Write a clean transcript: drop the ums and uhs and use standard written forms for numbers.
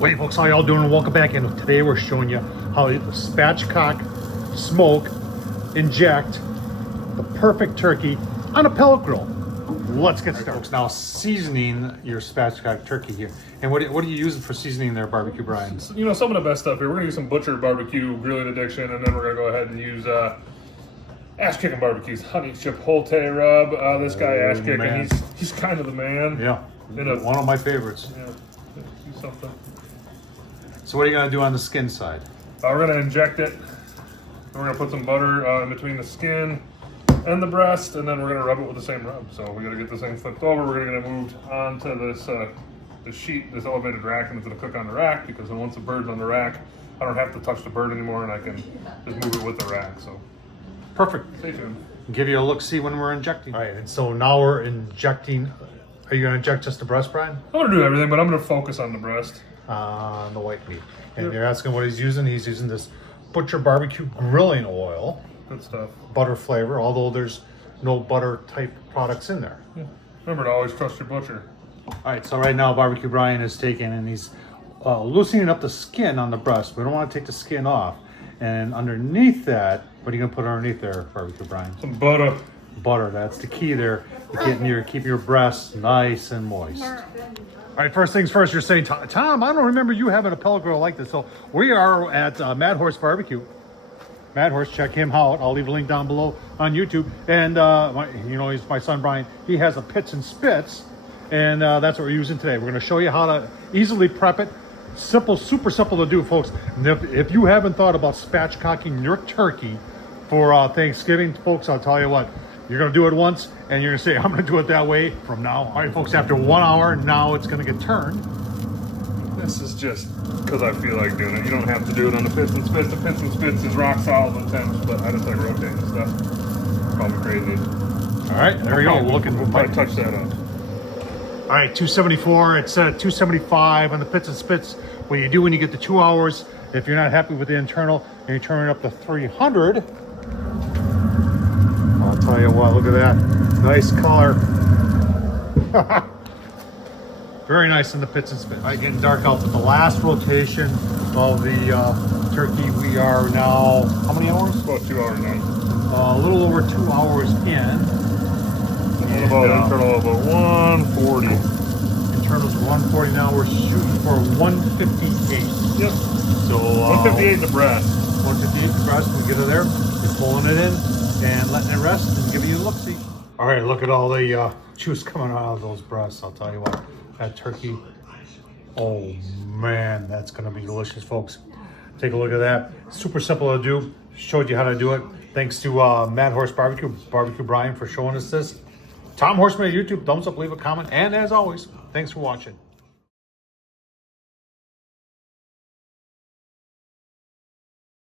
Hey folks, how y'all doing? Welcome back. And today we're showing you how the Spatchcock smoke inject the perfect turkey on a pellet grill. Let's get started. Folks, now seasoning your Spatchcock turkey here. And what are you using for seasoning there, Barbecue Brian? You know, some of the best stuff here. We're gonna use some Butcher barbecue grilling addiction, and then we're gonna go ahead and use ass kicking barbecues, honey chipotle rub. This guy ass kicking, he's kind of the man. Yeah, one of my favorites. Yeah, do something. So what are you gonna do on the skin side? We're gonna inject it. We're gonna put some butter in between the skin and the breast, and then we're gonna rub it with the same rub. So we gotta get this thing flipped over. We're gonna move on to this sheet, this elevated rack, and it's gonna cook on the rack, because then once the bird's on the rack, I don't have to touch the bird anymore, and I can just move it with the rack. So perfect. stay tuned. Give you a look-see when we're injecting. All right, and so now we're injecting. Are you gonna inject just the breast, Brian? I'm gonna do everything, but I'm gonna focus on the breast. On the white meat. And you're asking what he's using. He's using this Butcher barbecue grilling oil. Good stuff. Butter flavor, although there's no butter type products in there. Yeah. Remember to always trust your butcher. All right, so right now Barbecue Brian is taking and he's loosening up the skin on the breast. We don't want to take the skin off. And underneath that, what are you gonna put underneath there, Barbecue Brian? Some butter. Butter, that's the key there. Keep your breasts nice and moist. All right, first things first, you're saying, Tom, I don't remember you having a pellet grill like this. So we are at Mad Horse Barbecue. Mad Horse, check him out. I'll leave a link down below on YouTube. And, he's my son, Brian. He has a pits and spits, and that's what we're using today. We're gonna show you how to easily prep it. Simple, super simple to do, folks. And if you haven't thought about spatchcocking your turkey for Thanksgiving, folks, I'll tell you what. You're gonna do it once, and you're gonna say, I'm gonna do it that way from now. All right, folks, after 1 hour, now it's gonna get turned. This is just because I feel like doing it. You don't have to do it on the pits and spits. The pits and spits is rock solid and temps, but I just like rotating stuff. Call me crazy. All right, there we go. We'll probably touch that up. All right, 274, it's 275 on the pits and spits. What you do when you get to 2 hours, if you're not happy with the internal, and you turn it up to 300, I'll tell you what, look at that. Nice color. Very nice in the pits and spits. All right, getting dark out, but the last rotation of the turkey, we are now, how many hours? About 2 hours now. A little over 2 hours in. And about internal about 140. Internal's 140 now. We're shooting for 158. Yep. So 158 the breast. 158 the breast. We get it there. We're pulling it in and letting it rest and giving you a look-see. All right, look at all the juice coming out of those breasts. I'll tell you what, that turkey, oh man, that's gonna be delicious, folks. Take a look at that. Super simple to do. Showed you how to do it. Thanks to Mad Horse Barbecue Brian for showing us this. Tom Horsman at YouTube, thumbs up, leave a comment, and as always, thanks for watching.